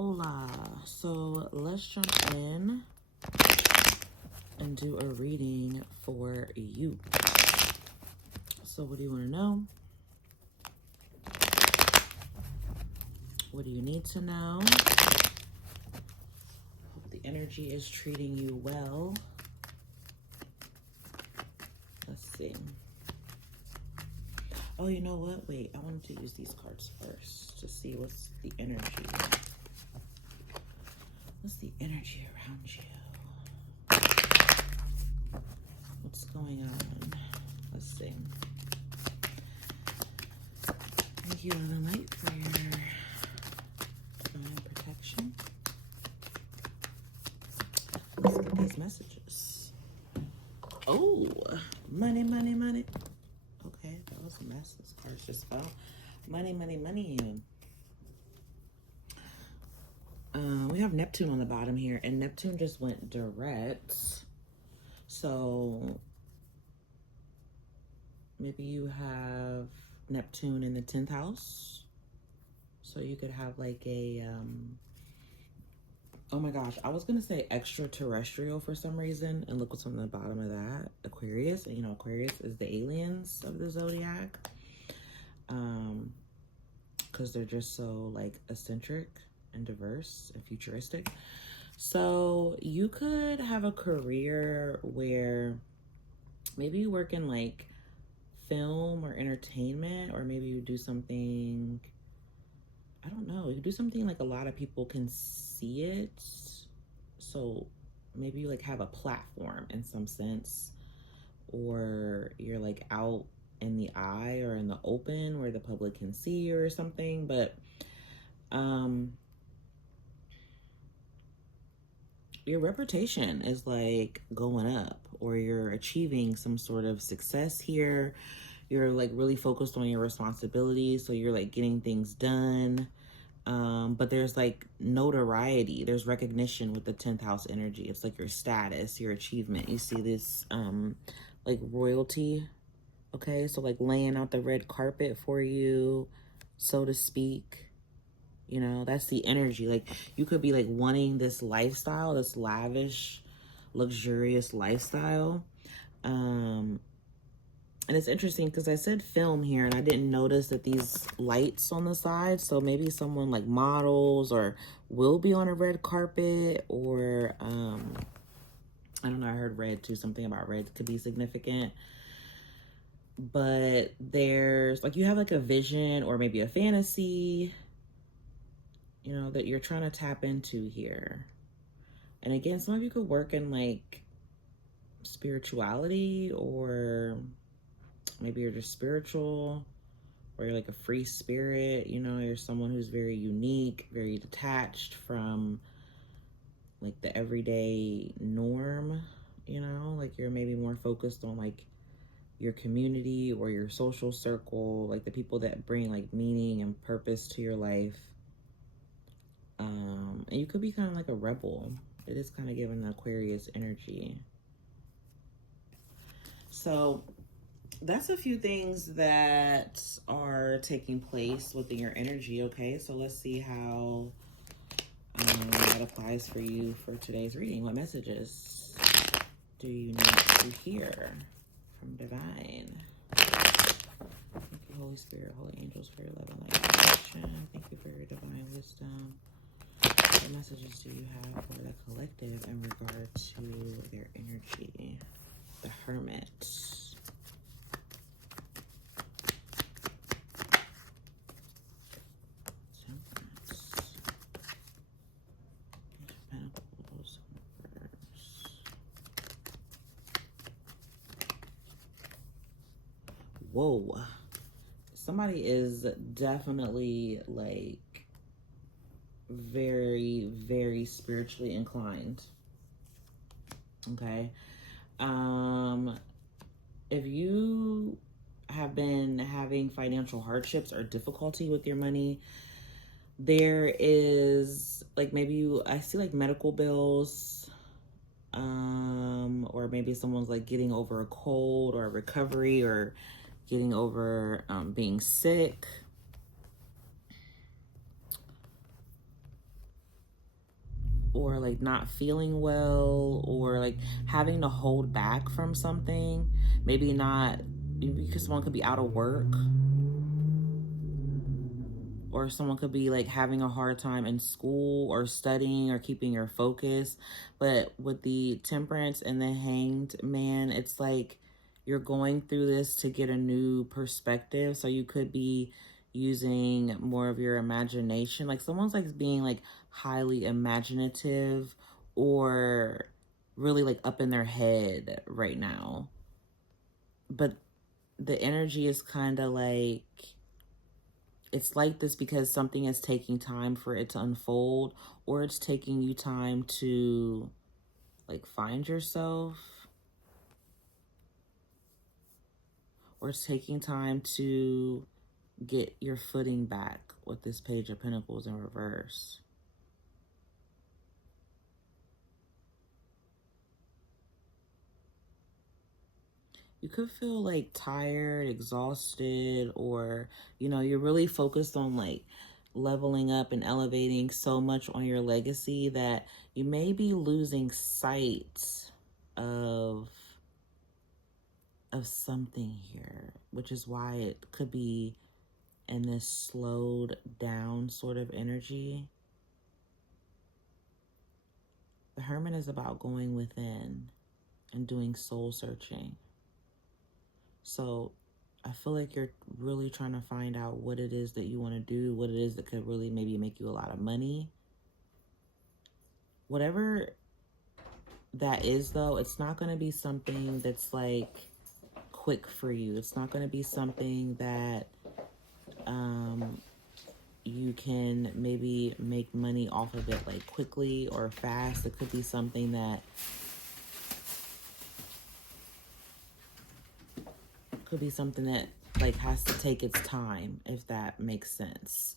Hola. So let's jump in and do a reading for you. So what do you want to know? What do you need to know? Hope the energy is treating you well. Let's see. Oh, you know what? Wait, I wanted to use these cards first to see what's the energy. What's the energy around you? What's going on? Let's see. Thank you, Love and Light, for your divine protection. Let's get these messages. Oh, money, money, money. Okay, that was a mess. This card just fell. Money, money, money. We have Neptune on the bottom here, and Neptune just went direct. So maybe you have Neptune in the 10th house. So you could have like a, oh my gosh, I was going to say extraterrestrial for some reason. And look what's on the bottom of that. Aquarius. And you know, Aquarius is the aliens of the zodiac. Because they're just so like eccentric and diverse and futuristic. So you could have a career where maybe you work in like film or entertainment, or maybe you do something, I don't know, you do something like a lot of people can see it. So maybe you like have a platform in some sense, or you're like out in the eye or in the open where the public can see you or something. But your reputation is like going up, or you're achieving some sort of success here. You're like really focused on your responsibilities, so you're like getting things done. But there's like notoriety, there's recognition with the 10th house energy. It's like your status, your achievement. You see this like royalty. Okay, so like laying out the red carpet for you, so to speak. You know, that's the energy. Like you could be like wanting this lifestyle, this lavish, luxurious lifestyle. And it's interesting because I said film here and I didn't notice that these lights on the side. So maybe someone like models or will be on a red carpet, or I don't know, I heard red too. Something about red could be significant. But there's like, you have like a vision or maybe a fantasy, you know, that you're trying to tap into here. And again, some of you could work in like spirituality, or maybe you're just spiritual, or you're like a free spirit. You know, you're someone who's very unique, very detached from like the everyday norm, you know, like you're maybe more focused on like your community or your social circle, like the people that bring like meaning and purpose to your life. And you could be kind of like a rebel. It is kind of giving the Aquarius energy. So that's a few things that are taking place within your energy. Okay, so let's see how that applies for you for today's reading. What messages do you need to hear from Divine? Thank you, Holy Spirit, Holy Angels, for your love and light protection. Thank you for your divine wisdom. What messages do you have for the collective in regard to their energy? The Hermit. Temperance. Pentacles. Reverse. Whoa. Somebody is definitely like very, very spiritually inclined. Okay. If you have been having financial hardships or difficulty with your money, there is like maybe I see like medical bills, or maybe someone's like getting over a cold or a recovery, or getting over being sick. or like not feeling well, or like having to hold back from something. Maybe not, because someone could be out of work, or someone could be like having a hard time in school or studying or keeping your focus. But with the Temperance and the Hanged Man, it's like you're going through this to get a new perspective. So you could be using more of your imagination. Like someone's like being like highly imaginative, or really like up in their head right now. But the energy is kind of like, it's like this because something is taking time for it to unfold, or it's taking you time to like find yourself, or it's taking time to get your footing back with this Page of Pentacles in reverse. You could feel like tired, exhausted, or, you're really focused on like leveling up and elevating so much on your legacy that you may be losing sight of something here, which is why it could be in this slowed down sort of energy. The Hermit is about going within and doing soul searching. So I feel like you're really trying to find out what it is that you want to do, what it is that could really maybe make you a lot of money. Whatever that is, though, it's not going to be something that's like quick for you. It's not going to be something that you can maybe make money off of it like quickly or fast. It could be something that like has to take its time, if that makes sense.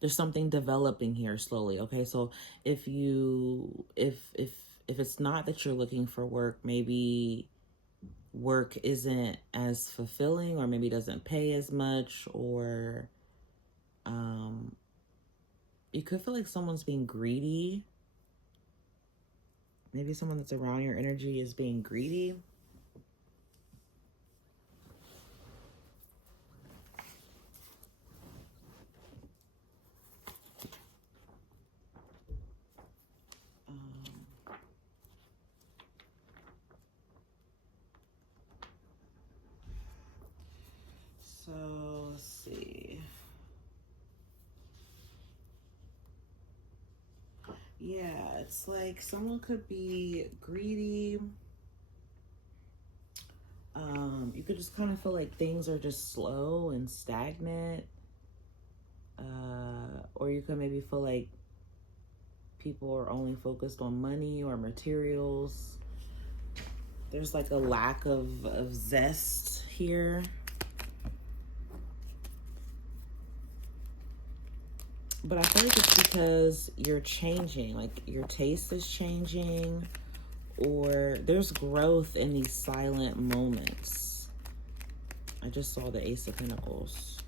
There's something developing here slowly. Okay, so if it's not that you're looking for work, maybe work isn't as fulfilling, or maybe doesn't pay as much, or you could feel like someone's being greedy. Maybe someone that's around your energy is being greedy. So let's see. Yeah, it's like someone could be greedy. You could just kind of feel like things are just slow and stagnant. Or you could maybe feel like people are only focused on money or materials. There's like a lack of zest here. But I feel like it's because you're changing, like your taste is changing, or there's growth in these silent moments. I just saw the Ace of Pentacles.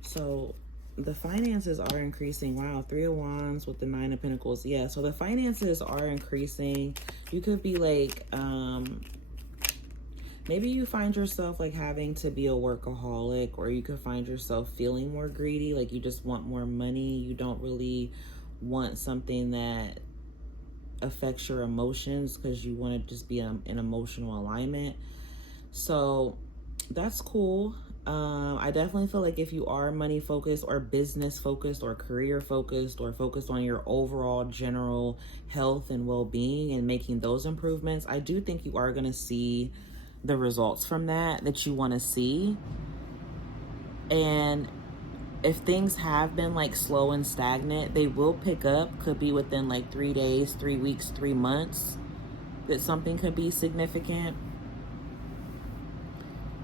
So the finances are increasing. Wow, 3 of Wands with the 9 of Pentacles. Yeah, so the finances are increasing. You could be like, maybe you find yourself like having to be a workaholic, or you could find yourself feeling more greedy, like you just want more money. You don't really want something that affects your emotions, because you want to just be in emotional alignment. So that's cool. I definitely feel like if you are money focused or business focused or career focused or focused on your overall general health and well-being and making those improvements, I do think you are going to see the results from that you want to see. And if things have been like slow and stagnant, they will pick up. Could be within like 3 days, 3 weeks, 3 months that something could be significant.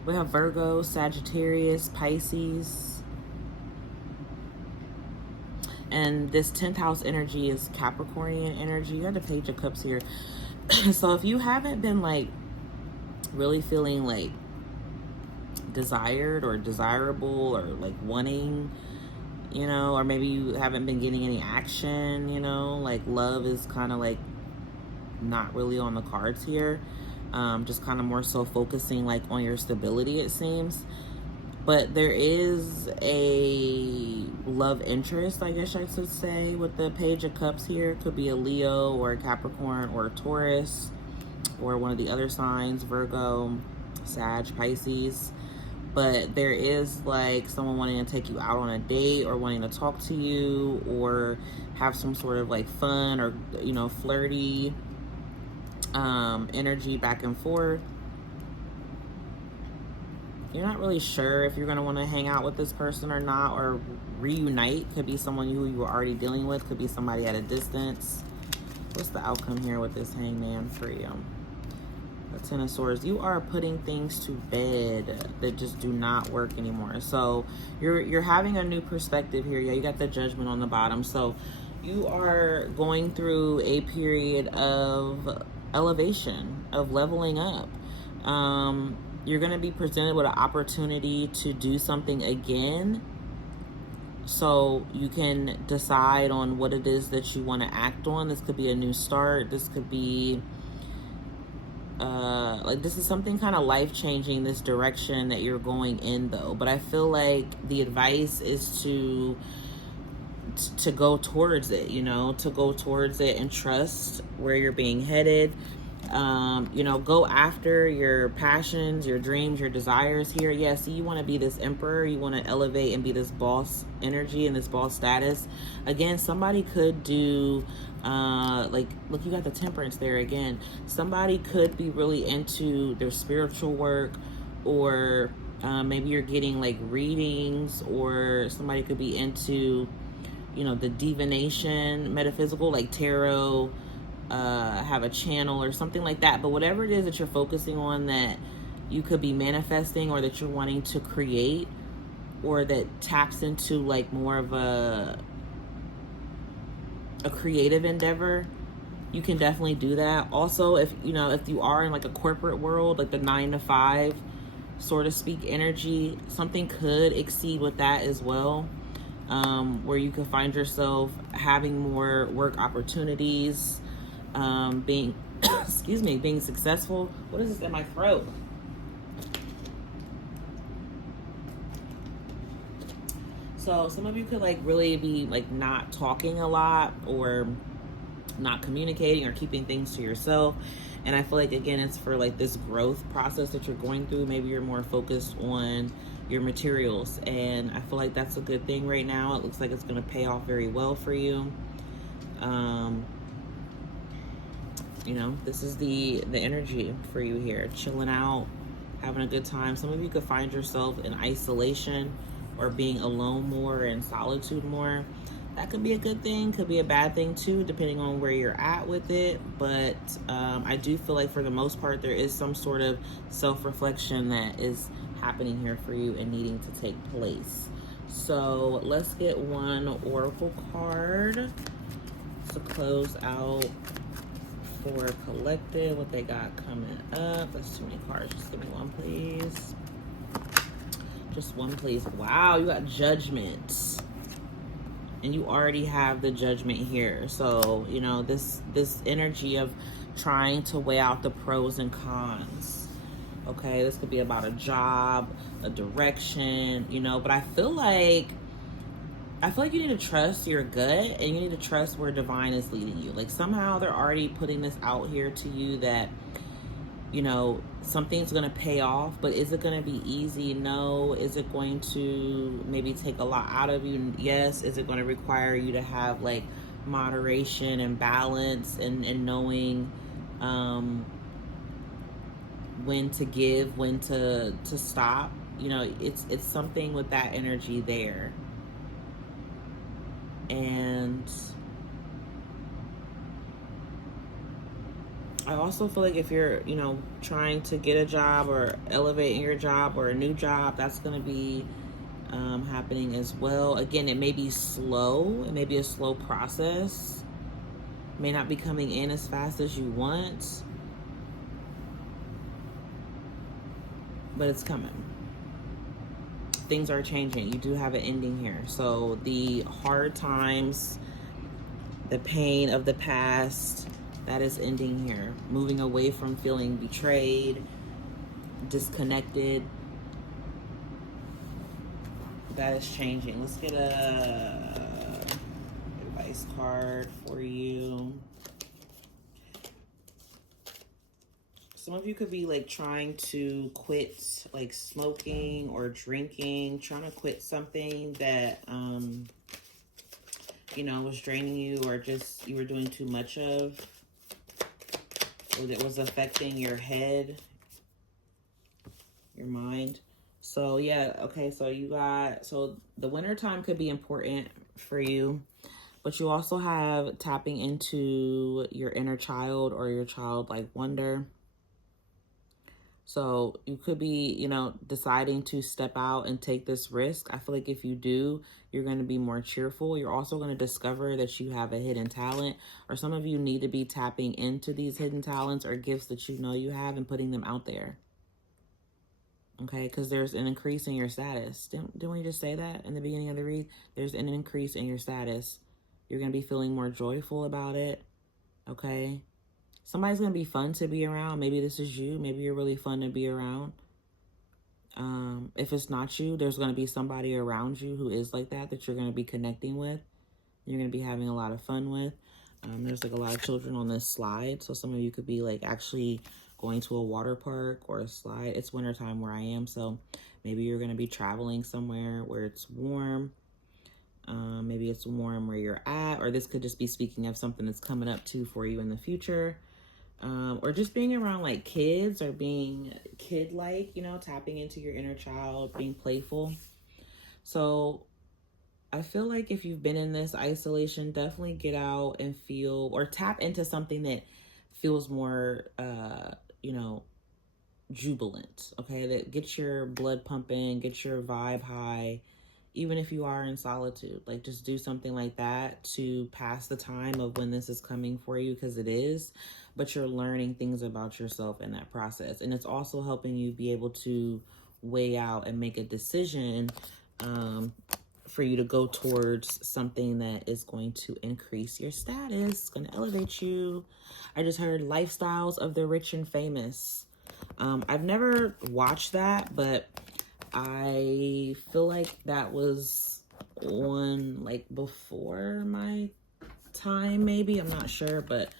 We have Virgo, Sagittarius, Pisces. And this 10th house energy is Capricornian energy. You have the Page of Cups here. So if you haven't been like really feeling like desired or desirable or like wanting you know, or maybe you haven't been getting any action, you know, like love is kind of like not really on the cards here. Just kind of more so focusing like on your stability, it seems. But there is a love interest, I guess I should say, with the Page of Cups here. Could be a Leo or a Capricorn or a Taurus or one of the other signs, Virgo, Sag, Pisces. But there is like someone wanting to take you out on a date or wanting to talk to you or have some sort of like fun or, you know, flirty energy back and forth. You're not really sure if you're going to want to hang out with this person or not, or reunite. Could be someone who you were already dealing with. Could be somebody at a distance. What's the outcome here with this Hangman for you? The Ten of Swords. You are putting things to bed that just do not work anymore. So you're having a new perspective here. Yeah, you got the Judgment on the bottom. So you are going through a period of elevation, of leveling up. You're going to be presented with an opportunity to do something again, so you can decide on what it is that you want to act on. This could be a new start. This could be like this is something kind of life-changing, this direction that you're going in though. But I feel like the advice is to go towards it, you know, to go towards it and trust where you're being headed. You know, go after your passions, your dreams, your desires here. Yeah, see, you want to be this emperor. You want to elevate and be this boss energy and this boss status. Again, somebody could do, like, look, you got the Temperance there again. Somebody could be really into their spiritual work, or maybe you're getting like readings, or somebody could be into, you know, the divination, metaphysical, like tarot, have a channel or something like that. But whatever it is that you're focusing on, that you could be manifesting or that you're wanting to create, or that taps into like more of a creative endeavor, you can definitely do that. Also, if you know, if you are in like a corporate world, like the 9 to 5 so to speak energy, something could exceed with that as well, where you could find yourself having more work opportunities, being excuse me, being successful. What is this in my throat? So some of you could like really be like not talking a lot, or not communicating, or keeping things to yourself. And I feel like, again, it's for like this growth process that you're going through. Maybe you're more focused on your materials, and I feel like that's a good thing right now. It looks like it's going to pay off very well for you. You know, this is the energy for you here. Chilling out, having a good time. Some of you could find yourself in isolation or being alone more, in solitude more. That could be a good thing, could be a bad thing too, depending on where you're at with it. But I do feel like for the most part, there is some sort of self-reflection that is happening here for you and needing to take place. So let's get one oracle card to close out for collective, what they got coming up. That's too many cards. Just give me one, please. Just one, please. Wow, you got Judgment. And you already have the Judgment here. So, you know, this energy of trying to weigh out the pros and cons. Okay, this could be about a job, a direction, you know, but I feel like you need to trust your gut, and you need to trust where divine is leading you. Like somehow they're already putting this out here to you that, you know, something's going to pay off, but is it going to be easy? No. Is it going to maybe take a lot out of you? Yes. Is it going to require you to have like moderation and balance, and knowing when to give, when to stop? You know, it's something with that energy there. And I also feel like if you're, you know, trying to get a job or elevate in your job or a new job, that's going to be happening as well. Again, it may be slow. It may be a slow process. It may not be coming in as fast as you want, but it's coming. things are changing. You do have an ending here. So the hard times, the pain of the past, that is ending here. Moving away from feeling betrayed, disconnected. That is changing. Let's get a advice card for you. Some of you could be like trying to quit like smoking or drinking, trying to quit something that, you know, was draining you, or just you were doing too much of, or that was affecting your head, your mind. So yeah, okay, so you got, so the winter time could be important for you, but you also have tapping into your inner child or your childlike wonder. So you could be, you know, deciding to step out and take this risk. I feel like if you do, you're going to be more cheerful. You're also going to discover that you have a hidden talent, or some of you need to be tapping into these hidden talents or gifts that you know you have and putting them out there. Okay, because there's an increase in your status. Didn't we just say that in the beginning of the read? There's an increase in your status. You're going to be feeling more joyful about it. Okay. Somebody's going to be fun to be around. Maybe this is you. Maybe you're really fun to be around. If it's not you, there's going to be somebody around you who is like that you're going to be connecting with. You're going to be having a lot of fun with. There's like a lot of children on this slide. So some of you could be like actually going to a water park or a slide. It's wintertime where I am. So maybe you're going to be traveling somewhere where it's warm. Maybe it's warm where you're at, or this could just be speaking of something that's coming up too for you in the future. Or just being around like kids, or being kid-like, you know, tapping into your inner child, being playful. So I feel like if you've been in this isolation, definitely get out and feel, or tap into something that feels more, you know, jubilant, okay? That gets your blood pumping, gets your vibe high, even if you are in solitude. Like, just do something like that to pass the time of when this is coming for you, because it is, but you're learning things about yourself in that process. And it's also helping you be able to weigh out and make a decision for you to go towards something that is going to increase your status, going to elevate you. I just heard Lifestyles of the Rich and Famous. I've never watched that, but I feel like that was on like before my time, maybe. I'm not sure, but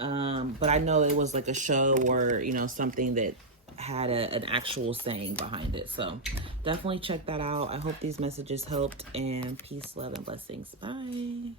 I know it was like a show, or, you know, something that had an actual saying behind it. So definitely check that out. I hope these messages helped, and peace, love, and blessings. Bye.